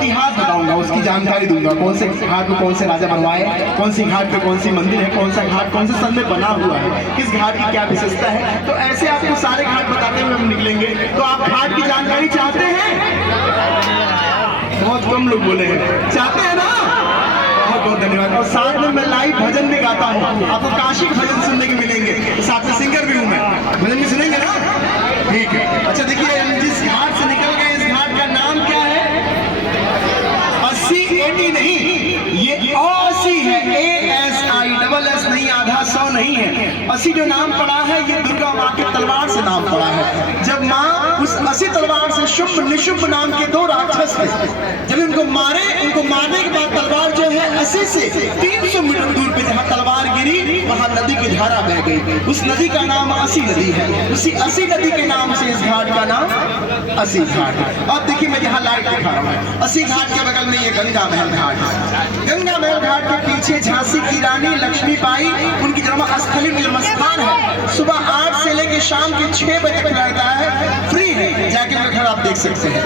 इतिहास बताऊंगा, उसकी जानकारी दूंगा, कौन से घाट को कौन से राजा बनवाए, कौन सी घाट पे कौन सी मंदिर है, कौन सा घाट कौन से सन में बना हुआ है, किस घाट की क्या विशेषता है। तो ऐसे आपको सारे घाट बताते हुए हम निकलेंगे। तो आप घाट की जानकारी चाहते हैं? बहुत कम लोग बोले हैं, चाहते हैं ना? बहुत बहुत धन्यवाद। और साथ में मैं लाइव भजन भी गाता हूँ, आपको काशी के भजन सुनने के मिलेंगे, साथ में सिंगर भी हूँ मैं, भजन भी सुनेंगे ना? ठीक है। अच्छा देखिए, जिस घाट से निकल गए इस घाट का नाम क्या है? 80 नहीं, ये 80 है, ASI, डबल एस नहीं, आधा 100 नहीं है। 80 जो नाम पड़ा है ये दुर्गा माँ के तलवार से नाम पड़ा है। जब माँ उस 80 तलवार से शुभ निशुभ नाम के 2 राक्षस थे, जब इनको मारे, उनको मारने के बाद तलवार जो है 80 से 300 मीटर दूर पे जहाँ तलवार गिरी वहाँ नदी की धारा बह गई। उस नदी का नाम 80 नदी है। उसी 80 नदी के नाम से इस घाट का नाम 80 घाट है। अब देखिए मैं यहाँ लाइट दिखा रहा हूँ, 80 घाट के बगल में ये गंगा महल घाट है। गंगा महल घाट के पीछे झांसी की रानी लक्ष्मीबाई, उनकी जन्मस्थली जन्मस्थान है। सुबह 8 से लेकर शाम के 6 बजे तक रहता है, फ्री है, जाके उनका घर आप देख सकते हैं।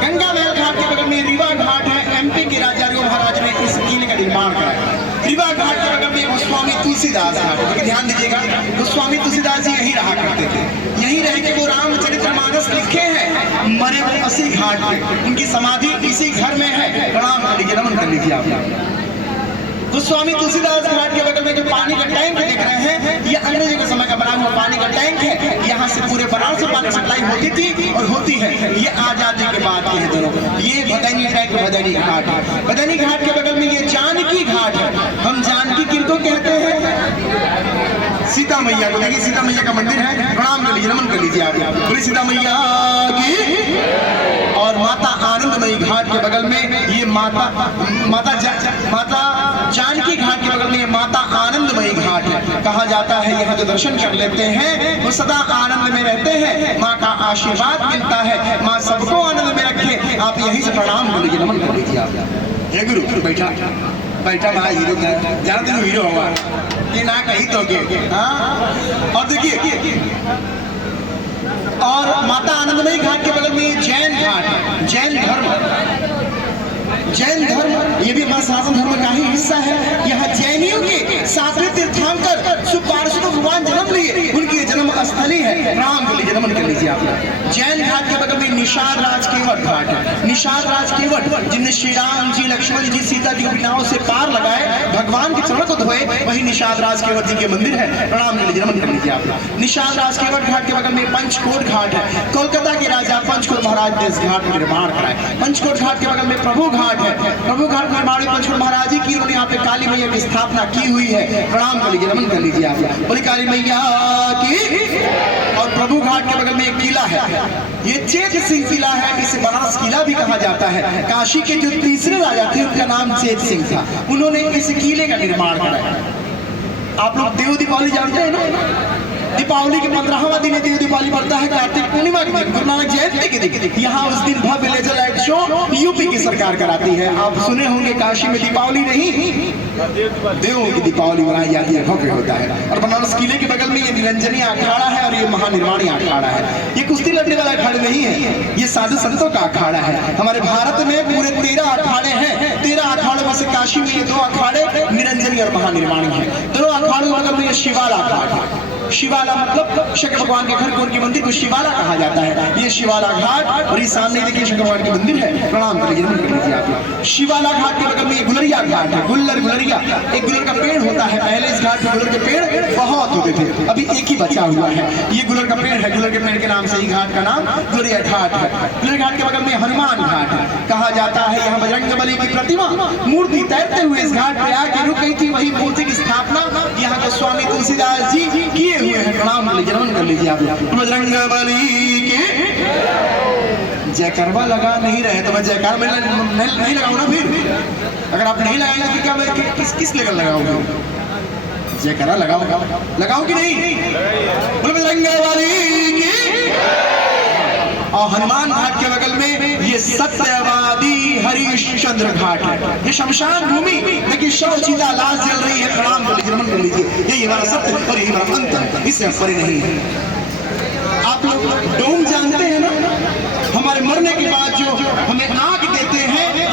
गंगा महल घाट के बगल में रीवा घाट है। MP के राजा रीवा महाराज ने इस किले का निर्माण कराया। रीवा घाट के बगल में गोस्वामी तुलसीदास घाट है। ध्यान दीजिएगा, गोस्वामी तुलसीदास जी यहीं रहा करते थे, यहीं रह के वो रामचरितमानस लिखे हैं। मरे वो 80 घाट पे, उनकी समाधि इसी घर में है। प्रणाम कर लीजिए, नमन कर लीजिए आप। गोस्वामी तुलसीदास घाट के बगल में जो पानी का टैंक देख रहे हैं, ये अंग्रेजों के समय का बना हुआ पानी का टैंक है। यहाँ से पूरे बनारस से पानी सप्लाई होती थी और होती है। ये आजादी के बाद के हैं दोनों। ये भदैनी टैंक भदैनी घाट है। भदैनी घाट के बगल में ये जानकी घाट है। हम जानकी किनको कहते हैं? सीता मैया को। देखिए सीता मैया का मंदिर है, प्रणाम कर लीजिए, नमन कर लीजिए आप। बोली सीता मैया की। और माता आनंदमयी घाट के बगल में ये माता जानकी घाट के बगल में ये माता आनंदमयी घाट है। कहा जाता है यहाँ जो दर्शन कर लेते हैं वो सदा आनंद में रहते हैं, माँ का आशीर्वाद मिलता है, माँ सबको आनंद में रखे। आप यहीं से प्रणाम कर लीजिए, नमन कर लीजिए आप। ये गुरु बैठा बैठा भाई, हीरो जाना तुम हीरो हुआ ये ना कहीं तो के। और देखिए, और माता आनंदमयी घाट के बगल में जैन घाट है। जैन धर्म ये भी हमारा सनातन धर्म का ही हिस्सा है। यहाँ जैनियों के 7वें तीर्थंकर सुपार्षद भगवान जन्म लिए, उनकी जन्म स्थली है। प्रणाम कर लीजिए, नमन कर लीजिए आप। जैन घाट के बगल में निषाद राज केवट घाट है। निषाद राज केवट जिनने श्री राम जी, लक्ष्मण जी, सीता जी को नाव से पार लगाए, भगवान के चरण को धोए, वही निषाद राज केवट जी के मंदिर है। प्रणाम कर लीजिए, नमन कर लीजिए आप। निषाद राज केवट घाट के बगल में पंचकोट घाट है। कोलकाता के राजा पंचकोट महाराज ने इस घाट का निर्माण कराया। पंचकोट घाट के बगल में प्रभु घाट है। प्रभु घाट निर्माण पंचकोट महाराज जी की, उन्होंने यहाँ पे काली मैया की स्थापना की हुई है। प्रणाम कर लीजिए, नमन कर लीजिए आप। बोली काली मैया की। और प्रभु घाट के बगल में एक किला है, ये चेत सिंह किला है। इसे बनारस किला भी कहा जाता है। काशी के जो तीसरे राजा थे उनका नाम चेत सिंह था, उन्होंने इस किले का निर्माण कराया। आप लोग देव दीपावली जानते हैं ना? दीपावली के 15वां दिन देव दीपावली पड़ता है, कार्तिक पूर्णिमा के दिन, गुरु नानक जयंती के दिन। यहाँ उस दिन भव्य लेजर लाइट शो यूपी की सरकार कराती है। आप सुने होंगे काशी में दीपावली नहीं, देवों की दीपावली मनाई जाती है, भव्य होता है। और बनारस किले के बगल में ये निरंजनी अखाड़ा है और ये महानिर्वाणी अखाड़ा है। ये कुश्ती लड़ने वाला अखाड़ा नहीं है, ये साधु संतों का अखाड़ा है। हमारे भारत में पूरे 13 अखाड़े हैं। 13 अखाड़ों में से काशी में ये 2 अखाड़े निरंजनी और महानिर्वाणी है। दोनों अखाड़ों के बगल में ये शिवाला घाट है। शिवाला मतलब शंकर भगवान के घर को, उनके मंदिर को शिवाला कहा जाता है। ये शिवाला घाट, और ये सामने देखिए शंकर भगवान के मंदिर है। प्रणाम कर लीजिए, नमन कर लीजिए आप। शिवाला घाट के बगल में गुलरिया घाट है। गुलरिया एक गुलर का पेड़ होता है। पहले इस घाट पे गुलर के पेड़ बहुत होते थे, अभी एक ही बचा हुआ है। ये गुलर का पेड़ है, गुलर के पेड़ के नाम से ही घाट का नाम गुलरिया घाट है। गुलर घाट के बगल में हनुमान घाट है। कहा जाता है यहाँ बजरंगबली की प्रतिमा मूर्ति तैरते हुए इस घाट पे आके रुक गई थी। वही मूर्ति की स्थापना यहाँ गोस्वामी तुलसीदास जी किए हुए हैं। प्रणाम कर लीजिए, नमन कर लीजिए आप। बजरंगबली के जयकारवा लगा नहीं रहे तो मैं जयकार में नहीं लगाऊं ना। फिर अगर आप नहीं लगाएंगे फिर क्या मैं किस लेकर लगाऊंगा? जयकारा लगाओ कि नहीं? बोले बजरंगबली की। और हनुमान घाट के बगल में ये सत्यवादी हरिश्चंद्र घाट है। ये शमशान भूमि, लेकिन शव चीता लाश जल रही है। प्रणाम कर लीजिए, नमन कर लीजिए। यही हमारा सत्य और यही हमारा अंत, इससे परे नहीं है। आप लोग डोम जानते हैं ना? हमारे मरने के बाद जो हमें आग देते हैं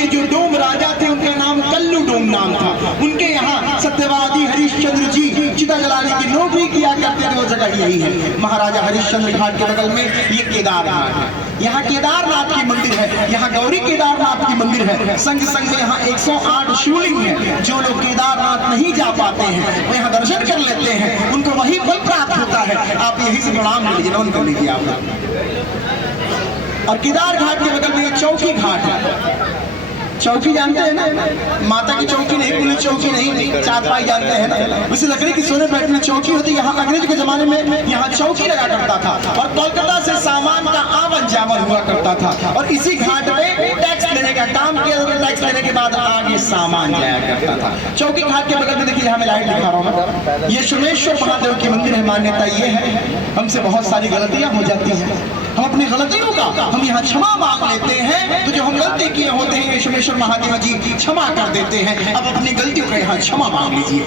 के जो डोम राजा थे उनका नाम कल्लू डोम नाम था। उनके यहाँ सत्यवादी हरिश्चंद्र जी चिता जलाने की नौकरी किया करते थे। वो जगह यही है महाराजा हरिश्चंद्र घाट के बगल में ये केदार घाट है। यहाँ केदारनाथ की मंदिर है, यहाँ गौरी केदारनाथ की मंदिर है। संग संग में यहाँ 108 शिवलिंग है। जो लोग केदारनाथ नहीं जा पाते हैं वो यहाँ दर्शन कर लेते हैं, उनको वही फल प्राप्त होता है। आप यही से प्रणाम कर लीजिए, नमन कर लीजिए आप। और केदार घाट के बगल में चौकी घाट है। चौकी जानते हैं ना, माता की चौकी नहीं, पुलिस चौकी नहीं, चारपाई जानते हैं ना, उसी लकड़ी की सोने बैठने चौकी होती है। यहाँ अंग्रेज के जमाने में यहाँ चौकी लगा करता था और कोलकाता से सामान का आवन जावन हुआ करता था। और इसी घाट पे टैक्स लेने का काम किया जाता था। टैक्स लेने के बाद आगे सामान जाया करता था। चौकी घाट के बगल में देखिए, यहाँ मैं लाइट दिखा रहा हूँ, ये सोमेश्वर महादेव की मंदिर है। मान्यता ये है, हमसे बहुत सारी गलतियां हो जाती हैं, हम अपनी गलतियों का हम यहाँ क्षमा मांग लेते हैं, तो जो हम गलती किए होते हैं सोमेश्वर महादेव जी क्षमा कर देते हैं। अब अपनी गलतियों का यहाँ क्षमा मांग लीजिए।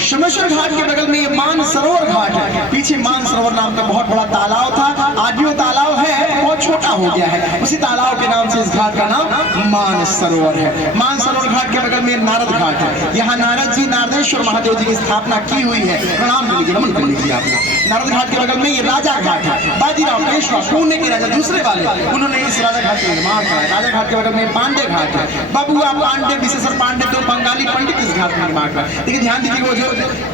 सोमेश्वर घाट के बगल में ये मानसरोवर घाट है। पीछे मानसरोवर नाम का बहुत बड़ा तालाब था, आज भी वो तालाब है, बहुत छोटा हो गया है। उसी तालाब के नाम से इस घाट का नाम मानसरोवर है। मानसरोवर घाट के बगल में नारद घाट है। यहाँ नारद जी नारदेश्वर महादेव जी की स्थापना की हुई है। प्रणाम कर लीजिए, नमन कर लीजिए आप। नारद घाट के बगल में ये राजा घाट है। बाजीराव पेशवा पुणे के राजा दूसरे वाले, उन्होंने इस राजा घाट का निर्माण कराया। राजा घाट के बगल में पांडे घाट है। बबुआ पांडे, विशेषर पांडे, दो बंगाली पंडित इस घाट का निर्माण कराया। देखिए ध्यान दीजिए, वो जो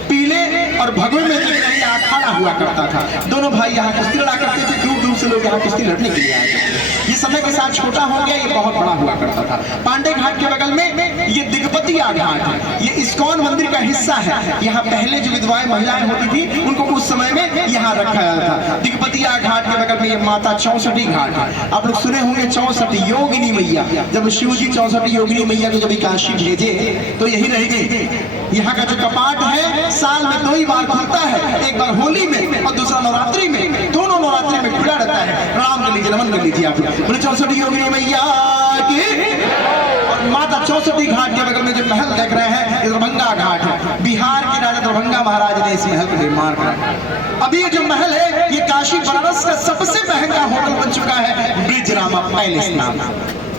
पीले और भगवे में अखाड़ा हुआ करता था, दोनों भाई यहाँ कुश्ती लड़ा करते थे। दूर दूर से लोग यहाँ कुश्ती लड़ने के लिए आए थे। ये समय के साथ छोटा हो गया, ये बहुत बड़ा हुआ करता था। पांडे घाट के बगल में ये दिग्पतिया घाट है। ये इस्कॉन मंदिर का हिस्सा है। यहाँ पहले जो विधवाएं महिलाएं होती थी उनको उस समय में यहाँ रखा जाता था। दिग्पतिया घाट के बगल में ये माता चौसठी घाट है। आप लोग सुने होंगे 64 योगिनी मैया, जब शिव जी 64 योगिनी मैया को जब काशी भेजे तो यही रह गई। यहाँ का जो कपाट है साल में 2 ही बार खुलता है, एक बार होली में और दूसरा नवरात्रि में। दोनों नवरात्रि में खुला रहता है। प्रणाम कर लीजिए, नमन कर लीजिए आप। बोले 64 योगिनी मैया की। और माता चौसठी घाट के बगल में जो महल देख रहे हैं ये दरभंगा घाट है। बिहार के राजा दरभंगा महाराज ने इस महल का निर्माण कराया। अभी ये जो महल है ये काशी बनारस का सबसे महंगा होटल बन चुका है, ब्रिजरामा पैलेस नाम।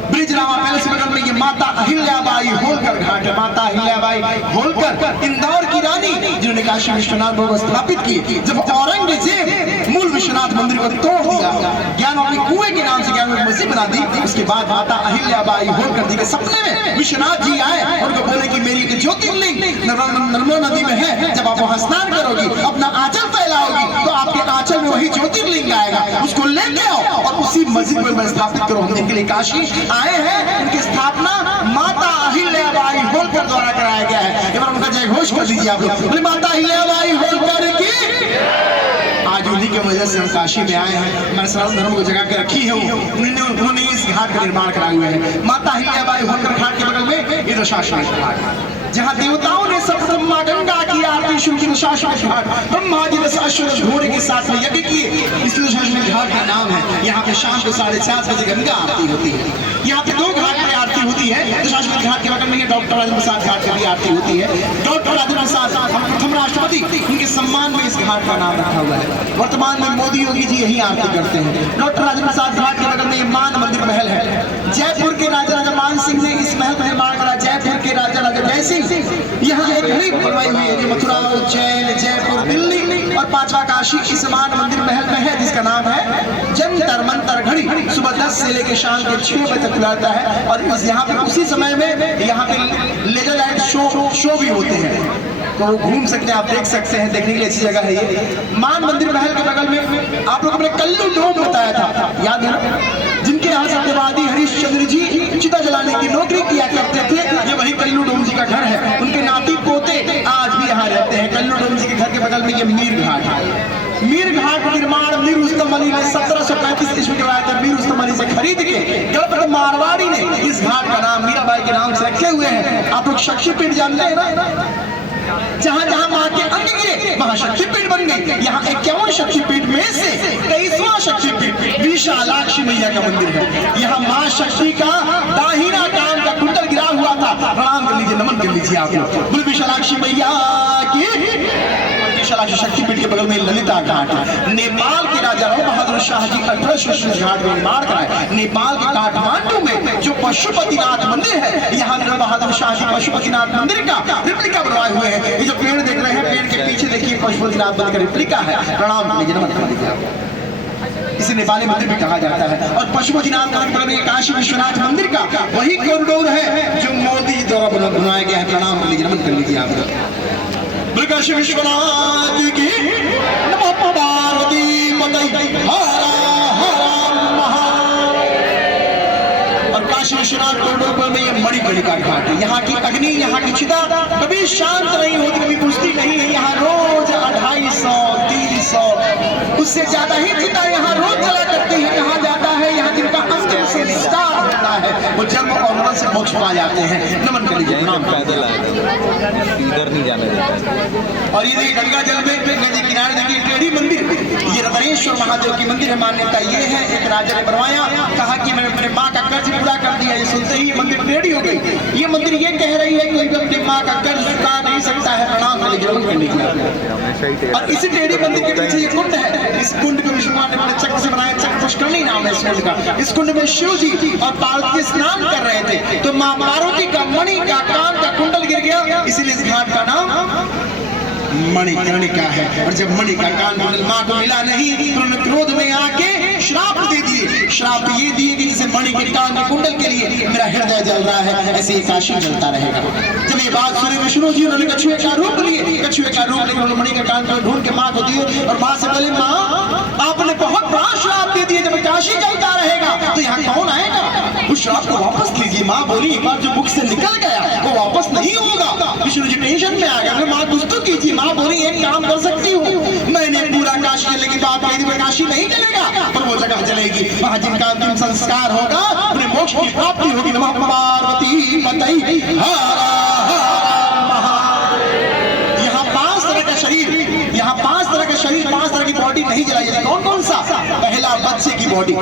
ब्रिजरामा पैलेस के बगल में ये माता अहिल्याबाई होलकर घाट है। माता अहिल्याबाई होलकर इंदौर की रानी, जिन्होंने काशी विश्वनाथ को स्थापित की। जब औरंगजेब मूल विश्वनाथ मंदिर को तोड़ दिया, ज्ञानवापी कुएं के नाम से ज्ञानवापी मस्जिद बना दी, उसके बाद माता अहिल्याबाई होलकर जी के सपने में विश्वनाथ जी आए, उनको बोले कि मेरी एक ज्योतिर्लिंग नर्मदा नदी में है, जब आप वहां स्नान करोगी, अपना आंचल फैलाओगी, तो आपके आंचल में वही ज्योतिर्लिंग आएगा, उसको लेके आओ और उसी मस्जिद में स्थापित करो। हम इनके लिए काशी आए हैं। उनकी स्थापना माता अहिल्याबाई होलकर द्वारा कराया गया है। एक बार उनका जय घोष कर दीजिए आप लोग। बोले माता अहिल्याबाई होलकर की। आज उन्हीं के वजह से हम काशी में आए हैं। हमारे सनातन धर्म को जगा के रखी है उन्होंने इस घाट का निर्माण कराया हुआ है। माता अहिल्याबाई होलकर घाट के बगल में ये दशाश्वमेध घाट, जहाँ देवताओं ने सर्वप्रथम मां गंगा की आरती शुरू की। दशाश्वमेध घाट ब्रह्मा जी दशाश्वमेध घोड़े के साथ में यज्ञ किए, इसलिए दशाश्वमेध घाट का नाम है। यहाँ पे शाम को 7:30 बजे गंगा आरती होती है। यहाँ पे 2 घाट पे आरती होती है। दशाश्वमेध घाट के बगल में डॉक्टर राजेंद्र प्रसाद घाट की भी आरती होती है। डॉक्टर राजेंद्र प्रसाद हम प्रथम राष्ट्रपति, उनके सम्मान में इस घाट का नाम रखा हुआ है। वर्तमान में मोदी योगी जी यही आरती करते हैं। डॉक्टर राजेंद्र प्रसाद घाट के बगल में ये मान मंदिर महल है। जयपुर के राजा मान सिंह ने इस महल का निर्माण करा। जयपुर के राजा जय सिंह, यहाँ एक घड़ी बनवाई हुई है जो मथुरा, उज्जैन, जयपुर, दिल्ली और 5वां काशी इस मान मंदिर महल में है, जिसका नाम है जंतर मंतर घड़ी। सुबह 10 से लेकर शाम के 6 बजे तक खुला रहता है। और यहाँ पे उसी समय में यहाँ पे लेजर लाइट शो भी होते हैं, तो वो घूम सकते हैं, आप देख सकते हैं। देखने के लिए अच्छी जगह है ये। मान मंदिर महल के बगल में आप लोगों ने कल्लू डोम बताया था, याद है ना, जिनके यहाँ सत्यवादी हरिश्चंद्र जी चिता जलाने की नौकरी किया करते थे। ये वही कल्लू डोम जी का घर है। उनके नाती पोते आज भी यहाँ रहते हैं। कल्लू डोम जी के घर के बगल में ये मीर घाट है। मीर घाट का निर्माण मीर रुस्तम अली ने 1735 ईस्वी के बाद मीर रुस्तम अली से खरीद के गणपत मारवाड़ी ने इस घाट का नाम मीराबाई के नाम से रखे हुए हैं। आप लोग शक्तिपीठ जानते हैं ना, जहां जहां मां के अंग गिरे वहां शक्तिपीठ बन गई। यहाँ 51 शक्तिपीठ में से 23वां शक्तिपीठ विशालाक्षी मैया का मंदिर है। यहाँ मां शक्ति का दाहिना कान का कुंडल गिरा हुआ था। प्रणाम कर लीजिए, नमन कर लीजिए आप लोग। बोले विशालाक्षी मैया की। शलाक्ष शक्तिपीठ के बगल में ललिता घाट है। नेपाल के राजा राव बहादुर शाह जी 1800 घाट में निर्माण कराए। नेपाल के काठमांडू में जो पशुपतिनाथ मंदिर है, यहाँ राव बहादुर शाह जी पशुपतिनाथ मंदिर का रिप्लिका बनवाए हुए हैं। ये जो पेड़ देख रहे हैं, पेड़ के पीछे देखिए पशुपतिनाथ मंदिर का रिप्लिका है। प्रणाम लीजिए, नमस्कार लीजिए। इसे नेपाली मंदिर भी कहा जाता है। और पशुपतिनाथ मंदिर में काशी विश्वनाथ मंदिर का वही कॉरिडोर है जो मोदी द्वारा बनाया गया है। प्रणाम कर लीजिए, नमन कर लीजिए आप। काशी विश्वनाथ की नमो पार्वती पतई हरा हरा महा। और काशी विश्वनाथ कॉरिडोर में ये मणिकर्णिका घाट है। यहाँ की अग्नि, यहाँ की चिता कभी शांत नहीं होती, कभी बुझती नहीं है। यहाँ रोज 250, 300 उससे ज्यादा ही चिता यहाँ रोज चला करती है। कहा जाता है यहाँ जिनका अंतिम संस्कार होता है वो जन्म और मरण से मोक्ष पा जाते हैं। नमन कर लीजिए, नाम पैदल आए, इधर नहीं जाने देता। और ये देखिए गंगा जल में गंगा जी किनारे देखिए टेढ़ी मंदिर, ये रतनेश्वर महादेव की मंदिर है। मान्यता ये है, एक राजा ने बनवाया, कहा कि मैंने अपने माँ का कर्ज पूरा कर दिया। ये सुनते ही मंदिर टेढ़ी हो गई। ये मंदिर ये कह रही है कोई अपनी माँ का कर्ज चुका नहीं सकता है। प्रणाम कर लीजिए, नमन कर लीजिए। और इसी टेढ़ी मंदिर के पीछे ये कुंड है। इस कुंड को विष्णु ने बड़े चक्र से बनाया, चक्र पुष्करणी नाम है इस कुंड का। इस कुंड में शिव जी और पार्वती स्नान कर रहे थे, तो मां पार्वती का मणि का कान का कुंडल गिर गया, इसीलिए इस घाट का नाम मणिकर्णिका है। और जब मणि का कान कुंडल मां को मिला नहीं तो उन्होंने क्रोध में आके श्राप दे दिए। श्राप ये दिए कि जैसे मणि के कान के कुंडल के लिए मेरा हृदय जल रहा है, ऐसे ही काशी जलता रहेगा। जब ये बात सुनी विष्णु जी, उन्होंने कछुए का रूप लिए। कछुए का रूप लेकर मणि के कान को ढूंढ के मां को दिए और मां से बोले, मां आपने बहुत बड़ा श्राप दे दिया, जब काशी जलता रहेगा तो यहाँ कौन आएगा? उस श्राप को वापस लीजिए। मां बोली, एक बार जो मुख से निकल गया वो वापस नहीं होगा। विष्णु जी टेंशन में आ गए, मां कुछ तो कीजिए। मां बोली, एक काम कर सकती हूँ, मैंने पूरा काशी जलने की बात कही थी, मैं काशी नहीं जलेगा पर वो जगह जलेगी, वहां जिनका अंतिम संस्कार होगा उन्हें मोक्ष की प्राप्ति होगी। नमः पार्वती पतई हरा हरा महा। यहाँ 5 तरह का शरीर, यहाँ 5 तरह का शरीर, 5 तरह की बॉडी नहीं जलाई जाती। कौन कौन सा? पहला बच्चे की बॉडी,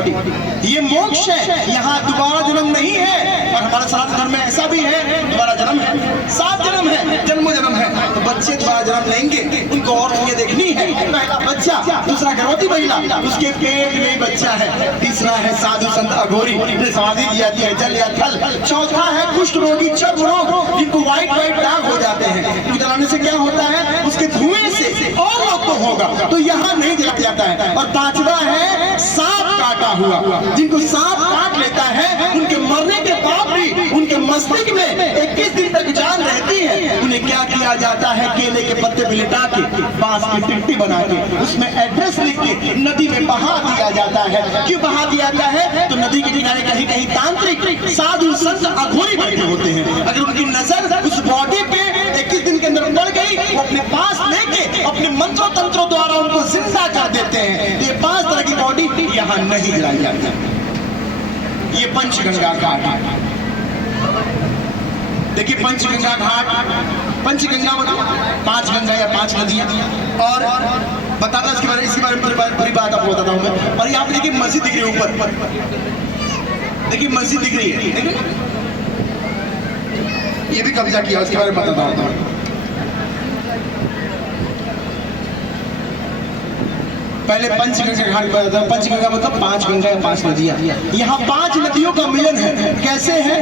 ये मोक्ष है, यहाँ दोबारा जन्म नहीं है। और हमारे सनातन धर्म में ऐसा भी है, दोबारा जन्म है, 7 जन्म है, जन्म जन्म है। तो बच्चे दोबारा जन्म लेंगे, उनको और दुनिया देखनी है। पहला बच्चा, दूसरा गर्भवती महिला, उसके पेट में बच्चा है, तीसरा है साधु संत अघोरी, समाधि दी जाती है, जल या थल, चौथा है कुष्ठ रोगी, चर्म रोग, जिनको व्हाइट व्हाइट दाग हो जाते हैं, क्योंकि जलाने से क्या होता है, उसके धुएं से और रोग तो होगा, तो यहाँ नहीं जलाया जाता है। और 5वां है सांप काटा हुआ, जिनको सांप काट लेता है उनके मरने के बाद भी उनके मस्तिष्क में 21 दिन तक जान रहती है। उन्हें क्या किया जाता है, केले के पत्ते पे लिटा के, बांस की टिट्टी बना के, उसमें एड्रेस लिख के नदी में बहा दिया जाता है। क्यों बहा दिया जाता है? तो नदी के किनारे कहीं कहीं तांत्रिक साधु संत अघोरी बैठे होते हैं। अगर उनकी नजर उस बॉडी पे 21 दिन के अंदर पड़ गई, वो अपने पास लेके अपने मंत्रों तंत्रों द्वारा उनको जिंदा कर देते हैं। ये 5 तरह की बॉडी यहाँ नहीं जलाई जाती। ये पंचगंगा घाट है। देखिए पंचगंगा घाट, पंचगंगा मतलब 5 गंगा या 5 नदियां। और बताता इसके बारे में पूरी बात आपको बताता हूं मैं। और ये आप देखिए मस्जिद दिख रही है ऊपर, देखिए मस्जिद दिख रही है, देखिए ये भी कब्जा किया, उसके बारे में बताता हूं। पहले पंचगंगा घाट पर था। पंचगंगा मतलब 5 गंगा या 5 नदियां। यहाँ 5 नदियों का मिलन है। कैसे है?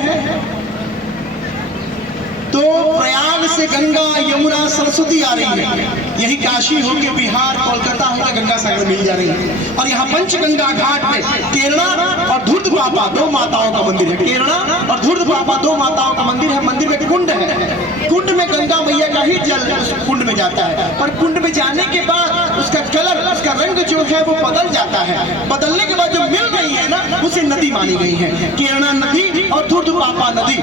तो प्रयाग से गंगा यमुना सरस्वती आ रही है, यही काशी होके बिहार कोलकाता होकर गंगा सागर मिल जा रही है। और यहाँ पंचगंगा घाट में केरला और धूर्त पापा 2 माताओं का मंदिर है। केरला और धूर्त पापा 2 माताओं का मंदिर है। मंदिर में कुंड है, कुंड में गंगा मैया का ही जल उस कुंड में जाता है। और कुंड में जाने के बाद उसका कलर, उसका रंग जो है वो बदल जाता है। बदलने के बाद जो मिल रही है ना, उसे नदी मानी गई है। केरला नदी और धूर्त पापा नदी,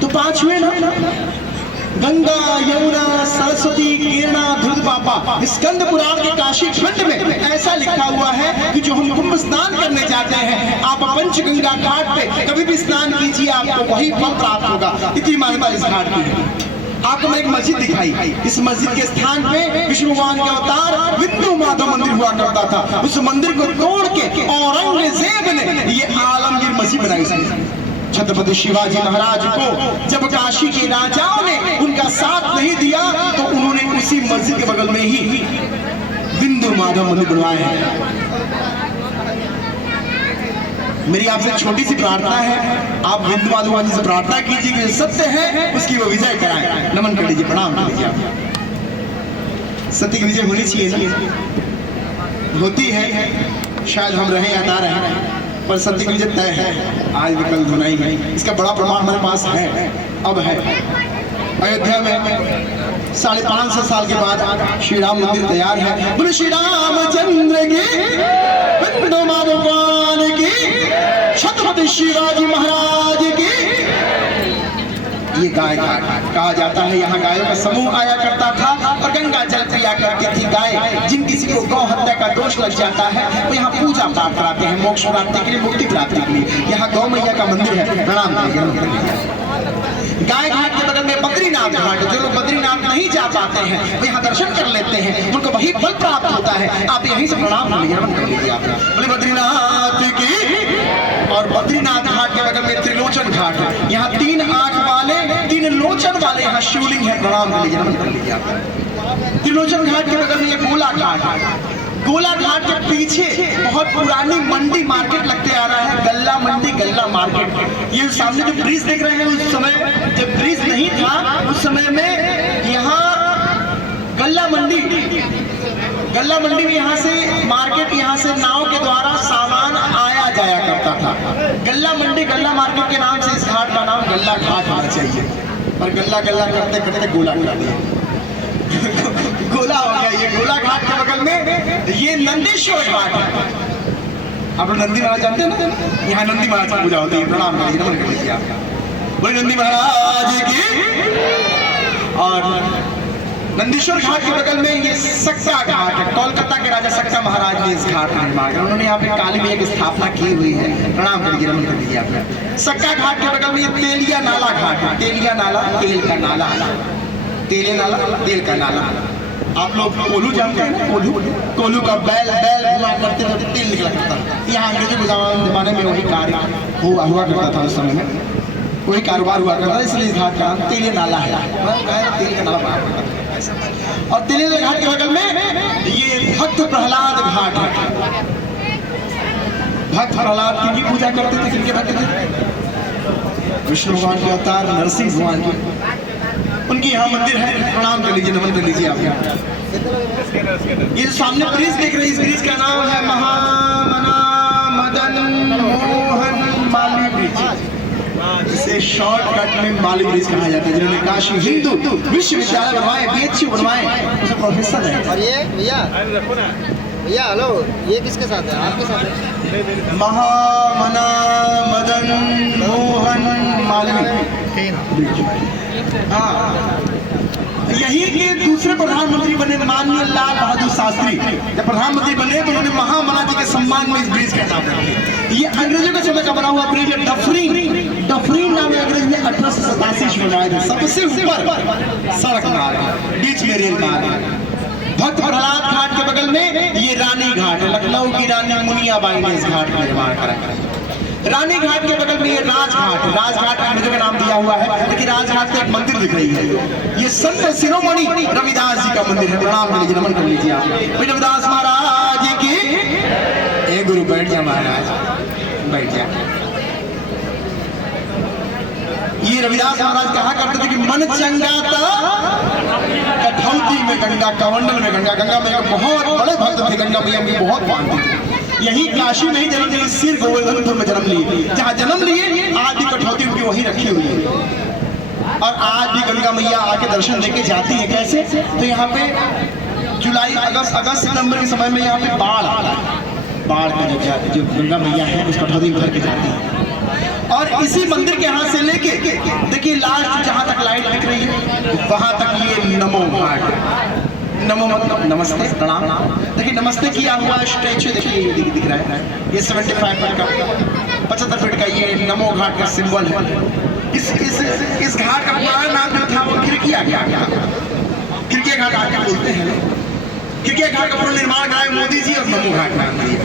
तो 5 हुए ना, गंगा यमुना सरस्वती केरला धुर्त पापा। स्कंद पुराण के काशी खंड में ऐसा लिखा हुआ है कि जो हम कुंभ स्नान करने जाते हैं, आप पंचगंगा घाट पे कभी भी स्नान कीजिए, आपको वही फल प्राप्त होगा। इतनी मान्यता इस घाट की है। आपको मैं एक मस्जिद दिखाई, इस मस्जिद के स्थान पे विष्णु भगवान के अवतार विष्णु माधव मंदिर हुआ करता था। उस मंदिर को तोड़ के औरंगजेब ने ये आलमगीर मस्जिद बनाई। छत्रपति शिवाजी महाराज को जब काशी के राजाओं ने उनका साथ नहीं दिया तो उन्होंने उसी मस्जिद के बगल में ही बिंदु माधव मंदिर बनवाया है। मेरी आपसे छोटी सी प्रार्थना है, आप बिंदु माधव जी से प्रार्थना कीजिए कि सत्य है उसकी वो विजय कराएं। नमन कर लीजिए, प्रणाम कर लीजिए। आप सत्य की विजय होनी चाहिए ना, होती है, शायद हम रहे या ना रहे, पर सत्य की विजय तय है, आज भी कल धुनाई है। इसका बड़ा प्रमाण हमारे पास है, अब है। अयोध्या में 550 साल के बाद श्री राम मंदिर तैयार है। बोले श्री रामचंद्र की, बिंदु माधव की, छत्रपति शिवाजी महाराज की। ये गाय घाट कहा जाता है, यहाँ गायों का समूह आया करता था और गंगा जल पिया करती थी गाय। जिन किसी को गौ हत्या का दोष लग जाता है वो यहाँ पूजा पाठ कराते हैं, मोक्ष प्राप्ति के लिए, मुक्ति प्राप्ति के लिए। यहाँ गौ मैया का मंदिर है, प्रणाम करिए। गाय घाट के बगल में बद्रीनाथ घाट, जो लोग बद्रीनाथ नहीं जा पाते हैं वो यहाँ दर्शन कर लेते हैं, उनको वही फल प्राप्त होता है। आप यहीं से प्रणाम कर लीजिए। आप बोले बद्रीनाथ की। और बद्रीनाथ घाट के बगल में त्रिलोचन घाट है, यहाँ 3 आंख वाले 3 लोचन वाले यहाँ शिवलिंग है, प्रणाम कर लीजिए, नमन कर लीजिए। आप त्रिलोचन घाट के बगल में ये गोला घाट है। गोला घाट के पीछे बहुत पुरानी मंडी मार्केट लगते आ रहा है, गल्ला मंडी, गल्ला मार्केट। ये सामने जो ब्रिज देख रहे हैं, उस समय जब ब्रिज नहीं था उस समय में यहाँ गल्ला मंडी में यहाँ से मार्केट, यहाँ से नाव के द्वारा सामान आया जाया करता था। गल्ला मंडी, गल्ला मार्केट के नाम से इस घाट का नाम गल्ला घाट होना चाहिए, और गल्ला गल्ला करते करते गोला करा दिया। गोला हो गया। ये गोला घाट के बगल में ये नंदीश्वर घाट है। आप लोग नंदी महाराज जानते हैं ना, यहाँ नंदी महाराज की पूजा होती है, प्रणाम कर लीजिए, नमन कर लीजिए। आप वही नंदी महाराज की। और नंदीश्वर घाट के बगल में ये सक्का घाट है। कोलकाता के राजा सक्का महाराज ने इस घाट का निर्माण किया, उन्होंने यहाँ पे काली मैया की स्थापना की हुई है, प्रणाम कर लीजिए, नमन कर लीजिए। आप सक्का घाट के बगल में ये तेलिया नाला घाट है। तेलिया नाला, तेल का नाला, तेले नाला, तेल का नाला। आप लोग कोल्हू जानते हैं ना, कोल्हू का बैल हुआ करते थे, तेल निकला करता था। यहाँ अंग्रेजों के जमाने में वही कार्य हुआ करता था, उस समय में वही कारोबार हुआ करता था, इसलिए इस घाट का नाम तेले नाला है। तेल का नाला। और तेले घाट के बगल में ये भक्त प्रहलाद घाट है। भक्त प्रहलाद किनकी पूजा करते थे, किनके भक्त थे? विष्णु भगवान के अवतार नरसिंह भगवान की, उनकी यहाँ मंदिर है, प्रणाम कर लीजिए, नमन कर लीजिए। आप ये सामने ब्रिज देख रहे हैं, इस ब्रिज का नाम है महामना मदन मोहन माली ब्रिज। इसे शॉर्टकट में माली ब्रिज कहा जाता है। जिन्होंने काशी हिंदू विश्वविद्यालय बनवाए, बीएचयू बनवाए, उसे प्रोफेसर है। और ये भैया हेलो, ये किसके साथ है? आपके साथ है? महामना मदन मोहन मालवीय। हाँ, यही के दूसरे प्रधानमंत्री बने माननीय लाल बहादुर शास्त्री। जब प्रधानमंत्री बने तो उन्होंने महामना जी के सम्मान में इस ब्रिज का नाम रखा। ये अंग्रेजों के समय का बना हुआ ब्रिज है। डफरीन नाम अंग्रेज ने 1887 में बनाया था। सबसे ऊपर सड़क मार्ग, बीच में रेल मार्ग। भक्त प्रहलाद घाट के बगल में ये रानी घाट है। लखनऊ की रानी मुनियाबाई ने इस घाट का निर्माण करा। रानी घाट के बगल में ये राजघाट है। राजघाट अंग्रेजों का नाम दिया हुआ है, लेकिन राजघाट पे एक मंदिर दिख रही है। ये संत शिरोमणि रविदास जी का मंदिर है, प्रणाम कर लीजिए, नमन कर लीजिए। आप रविदास महाराज की। ए गुरु बैठ जा महाराज, बैठ जा। ये रविदास महाराज कहा करते थे कि मन चंगा कठौती में गंगा, कमंडल में गंगा। गंगा मैया बहुत बड़े भक्त थे, गंगा मैया की बहुत मानते थे। यही काशी में ही जन्म लिए, सिर गोवर्धनपुर में जन्म लिए। जहाँ जन्म लिए आज भी कठौती उनकी वहीं रखी हुई है, और आज भी गंगा मैया आके दर्शन देके जाती है। कैसे? तो यहाँ पे जुलाई, अगस्त, सितंबर के समय में यहाँ पे बाढ़ आता है। बाढ़ का जो गंगा मैया है उस कठौती में भर के जाती है। और इसी मंदिर के यहाँ से लेके देखिए लास्ट जहाँ तक लाइट दिख रही है वहां तक ये नमो घाट। नमो मतलब नमस्ते, प्रणाम। देखिए नमस्ते किया हुआ स्टैचू देखिए दिख रहा है। ये 75 फीट का, 75 फीट का ये नमो घाट का सिंबल है। इस घाट का पुराना नाम जो था वो खिड़किया घाट था। खिड़किया घाट आके बोलते हैं। खिड़किया घाट का पूरा निर्माण कराए मोदी जी और नमो घाट नाम दिए।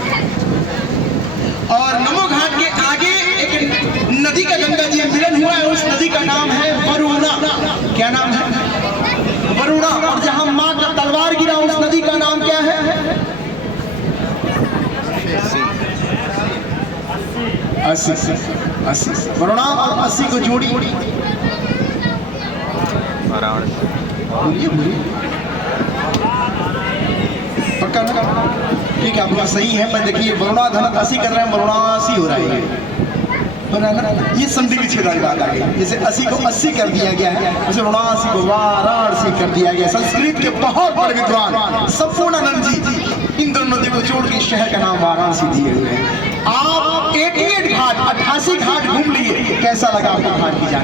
और नमो घाट के आगे एक नदी का गंगा 80 80 प्रणाम और 80 को जोड़ी बोलिए बोलिए पक्का ना ठीक है आपका सही है पर देखिए वरुणा धन 80 कर रहे हैं वरुणा 80 हो रहा है ये संधि विच्छेद वाली बात आ गई जैसे 80 को 80 कर दिया गया है उसे वरुणासी को वाराणसी कर दिया गया। संस्कृत के बहुत बड़े विद्वान संपूर्णानंद जी इन दोनों नदियों को जोड़ के शहर का नाम वाराणसी दिए हुए हैं। आप 88 घाट 88 घाट घूम लिए कैसा लगा आपको घाट की जाना